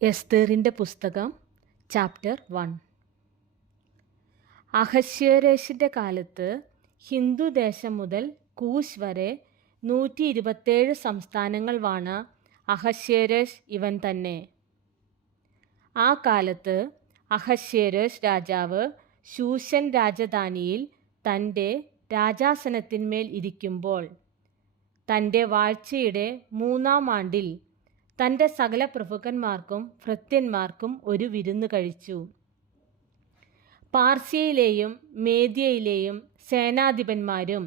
എസ്തേറിൻ്റെ പുസ്തകം ചാപ്റ്റർ 1. അഹശ്വേരോശിൻ്റെ കാലത്ത് ഹിന്ദുദേശം മുതൽ കൂശ് വരെ 127 സംസ്ഥാനങ്ങൾ വാണ അഹശ്വേരോശ് ഇവൻ തന്നെ. ആ കാലത്ത് അഹശ്വേരോശ് രാജാവ് ശൂശൻ രാജധാനിയിൽ തൻ്റെ രാജാസനത്തിന്മേൽ ഇരിക്കുമ്പോൾ തൻ്റെ വാഴ്ചയുടെ 3-ാം ആണ്ടിൽ തൻ്റെ സകല പ്രഭുക്കന്മാർക്കും ഭൃത്യന്മാർക്കും ഒരു വിരുന്ന് കഴിച്ചു. പാർസ്യയിലെയും മേദ്യയിലെയും സേനാധിപന്മാരും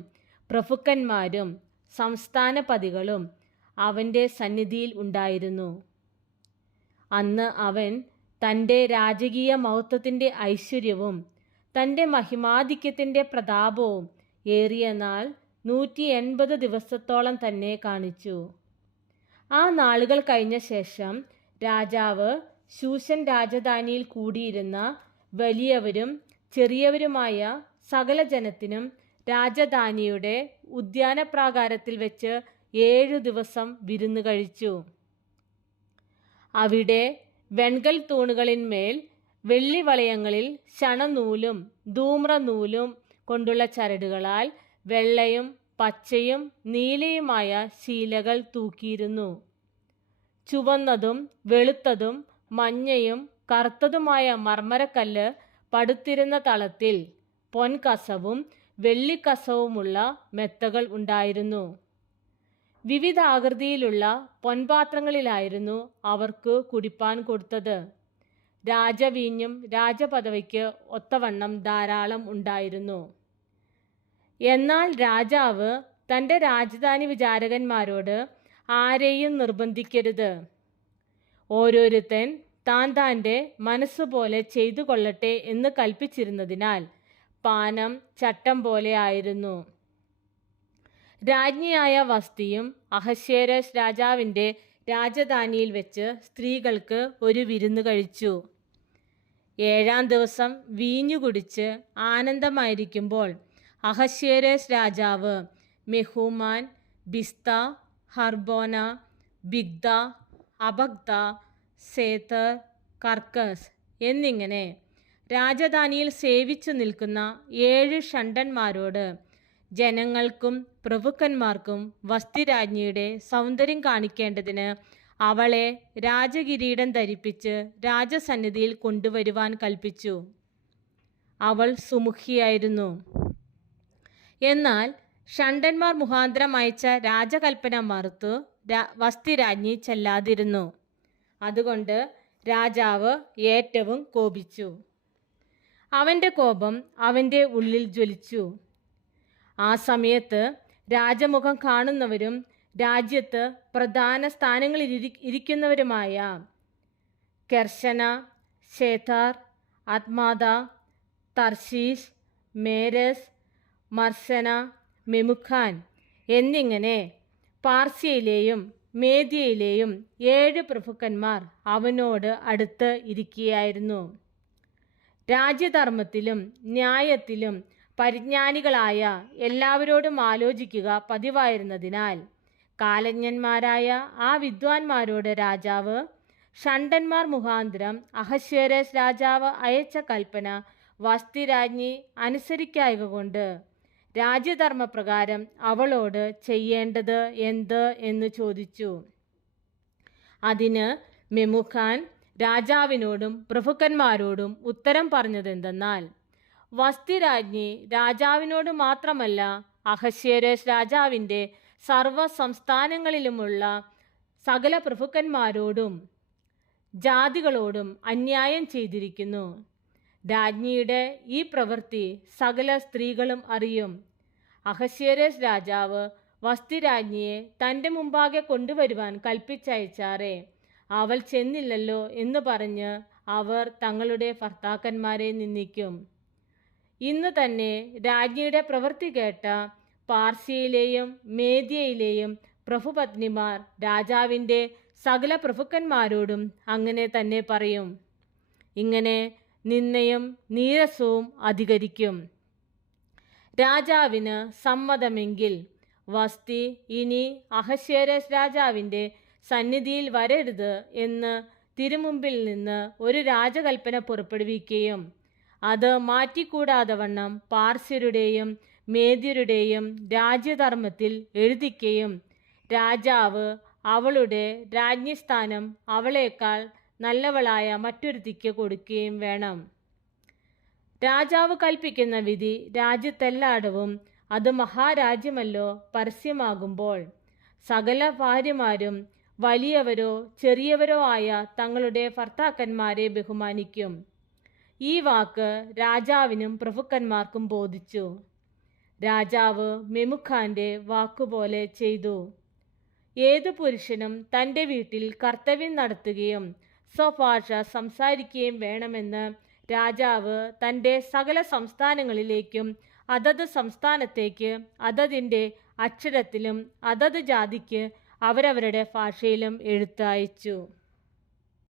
പ്രഭുക്കന്മാരും സംസ്ഥാനപതികളും അവൻ്റെ സന്നിധിയിൽ ഉണ്ടായിരുന്നു. അന്ന് അവൻ തൻ്റെ രാജകീയ മഹത്വത്തിൻ്റെ ഐശ്വര്യവും തൻ്റെ മഹിമാധിക്യത്തിൻ്റെ പ്രതാപവും ഏറിയ നാൾ 180 ദിവസത്തോളം തന്നെ കാണിച്ചു. ആ നാളുകൾ കഴിഞ്ഞ ശേഷം രാജാവ് ശൂശൻ രാജധാനിയിൽ കൂടിയിരുന്ന വലിയവരും ചെറിയവരുമായ സകല ജനത്തിനും രാജധാനിയുടെ ഉദ്യാനപ്രാകാരത്തിൽ വെച്ച് 7 ദിവസം വിരുന്ന് കഴിച്ചു. അവിടെ വെൺകൽ തൂണുകളിന്മേൽ വെള്ളിവളയങ്ങളിൽ ശണനൂലും ധൂമ്രനൂലും കൊണ്ടുള്ള ചരടുകളാൽ വെള്ളയും പച്ചയും നീലയുമായ ശീലകൾ തൂക്കിയിരുന്നു. ചുവന്നതും വെളുത്തതും മഞ്ഞയും കറുത്തതുമായ മർമ്മരക്കല്ല് പടുത്തിരുന്ന തളത്തിൽ പൊൻകസവും വെള്ളിക്കസവുമുള്ള മെത്തകൾ ഉണ്ടായിരുന്നു. വിവിധ ആകൃതിയിലുള്ള പൊൻപാത്രങ്ങളിലായിരുന്നു അവർക്ക് കുടിപ്പാൻ കൊടുത്തത്. രാജവീഞ്ഞും രാജപദവിക്ക് ഒത്തവണ്ണം ധാരാളം ഉണ്ടായിരുന്നു. എന്നാൽ രാജാവ് തൻ്റെ രാജധാനി വിചാരകന്മാരോട് ആരെയും നിർബന്ധിക്കരുത്, ഓരോരുത്തൻ താൻ്റെ മനസ്സുപോലെ ചെയ്തു കൊള്ളട്ടെ എന്ന് കൽപ്പിച്ചിരുന്നതിനാൽ പാനം ചട്ടം പോലെ ആയിരുന്നു. രാജ്ഞിയായ വസ്തിയും അഹശ്വേരോശ് രാജാവിൻ്റെ രാജധാനിയിൽ വെച്ച് സ്ത്രീകൾക്ക് ഒരു വിരുന്ന് കഴിച്ചു. 7-ാം ദിവസം വീഞ്ഞു കുടിച്ച് ആനന്ദമായിരിക്കുമ്പോൾ അഹശ്വേരോശ് രാജാവ് മെഹൂമാൻ, ബിസ്ത, ഹർബോന, ബിഗ്ദ, അബഗ്ദ, സേതർ, കർക്കസ് എന്നിങ്ങനെ രാജധാനിയിൽ സേവിച്ചു നിൽക്കുന്ന 7 ഷണ്ഡന്മാരോട് ജനങ്ങൾക്കും പ്രഭുക്കന്മാർക്കും വസ്തി രാജ്ഞിയുടെ സൗന്ദര്യം കാണിക്കേണ്ടതിന് അവളെ രാജകിരീടം ധരിപ്പിച്ച് രാജസന്നിധിയിൽ കൊണ്ടുവരുവാൻ കൽപ്പിച്ചു. അവൾ സുമുഖിയായിരുന്നു. എന്നാൽ ഷണ്ഡന്മാർ മുഖാന്തരം അയച്ച രാജകൽപ്പന മറുത്തു വസ്തി രാജ്ഞി ചെല്ലാതിരുന്നു. അതുകൊണ്ട് രാജാവ് ഏറ്റവും കോപിച്ചു. അവൻ്റെ കോപം അവൻ്റെ ഉള്ളിൽ ജ്വലിച്ചു. ആ സമയത്ത് രാജമുഖം കാണുന്നവരും രാജ്യത്ത് പ്രധാന സ്ഥാനങ്ങളിൽ ഇരിക്കുന്നവരുമായ കെർശന, ശേഥാർ, അദ്മാദ, തർശീഷ്, മേരസ്, മർസന, മെമുഖാൻ എന്നിങ്ങനെ പാർസ്യയിലെയും മേദ്യയിലെയും 7 പ്രഭുക്കന്മാർ അവനോട് അടുത്ത് ഇരിക്കുകയായിരുന്നു. രാജ്യധർമ്മത്തിലും ന്യായത്തിലും പരിജ്ഞാനികളായ എല്ലാവരോടും ആലോചിക്കുക പതിവായിരുന്നതിനാൽ കാലജ്ഞന്മാരായ ആ വിദ്വാൻമാരോട് രാജാവ് ഷണ്ഡന്മാർ മുഖാന്തരം അഹശ്വേരോശ് രാജാവ് അയച്ച കൽപ്പന വസ്തി രാജ്ഞി അനുസരിക്കായക കൊണ്ട് രാജ്യധർമ്മപ്രകാരം അവളോട് ചെയ്യേണ്ടത് എന്ത് എന്ന് ചോദിച്ചു. അതിന് മെമുഖാൻ രാജാവിനോടും പ്രഭുക്കന്മാരോടും ഉത്തരം പറഞ്ഞതെന്തെന്നാൽ, വസ്തി രാജ്ഞി രാജാവിനോട് മാത്രമല്ല അഹശ്വേരോശ് രാജാവിൻ്റെ സർവ്വ സംസ്ഥാനങ്ങളിലുമുള്ള സകല പ്രഭുക്കന്മാരോടും ജാതികളോടും അന്യായം ചെയ്തിരിക്കുന്നു. രാജ്ഞിയുടെ ഈ പ്രവൃത്തി സകല സ്ത്രീകളും അറിയും. അഹശ്വേരോശ് രാജാവ് വസ്തി രാജ്ഞിയെ തൻ്റെ മുമ്പാകെ കൊണ്ടുവരുവാൻ കൽപ്പിച്ചയച്ചാറേ അവൾ ചെന്നില്ലല്ലോ എന്ന് പറഞ്ഞ് അവർ തങ്ങളുടെ ഭർത്താക്കന്മാരെ നിന്ദിക്കും. ഇന്ന് തന്നെ രാജ്ഞിയുടെ പ്രവൃത്തി കേട്ട പാർസ്യയിലെയും മേദ്യയിലെയും പ്രഭുപത്നിമാർ രാജാവിൻ്റെ സകല പ്രഭുക്കന്മാരോടും അങ്ങനെ തന്നെ പറയും. ഇങ്ങനെ നിന്ദയും നീരസവും അധികരിക്കും. രാജാവിന് സമ്മതമെങ്കിൽ വസ്തി ഇനി അഹശ്വേരോശ് രാജാവിൻ്റെ സന്നിധിയിൽ വരരുത് എന്ന് തിരുമുമ്പിൽ നിന്ന് ഒരു രാജകൽപ്പന പുറപ്പെടുവിക്കുകയും അത് മാറ്റിക്കൂടാതെ വണ്ണം പാർസ്യരുടെയും മേദ്യരുടെയും രാജ്യധർമ്മത്തിൽ എഴുതിക്കുകയും രാജാവ് അവളുടെ രാജ്ഞിസ്ഥാനം അവളേക്കാൾ നല്ലവളായ മറ്റൊരുത്തിക്ക് കൊടുക്കുകയും വേണം. രാജാവ് കൽപ്പിക്കുന്ന വിധി രാജ്യത്തെല്ലായിടവും അത് മഹാരാജ്യമല്ലോ പരസ്യമാകുമ്പോൾ സകല ഭാര്യമാരും വലിയവരോ ചെറിയവരോ ആയ തങ്ങളുടെ ഭർത്താക്കന്മാരെ ബഹുമാനിക്കും. ഈ വാക്ക് രാജാവിനും പ്രഭുക്കന്മാർക്കും ബോധിച്ചു. രാജാവ് മെമുഖാന്റെ വാക്കുപോലെ ചെയ്തു. ഏതു പുരുഷനും തൻ്റെ വീട്ടിൽ കർത്തവ്യം നടത്തുകയും സ്വഭാഷ സംസാരിക്കുകയും വേണമെന്ന് രാജാവ് തൻ്റെ സകല സംസ്ഥാനങ്ങളിലേക്കും അതത് സംസ്ഥാനത്തേക്ക് അതതിൻ്റെ അക്ഷരത്തിലും അതത് ജാതിക്ക് അവരവരുടെ ഭാഷയിലും എഴുത്തയച്ചു.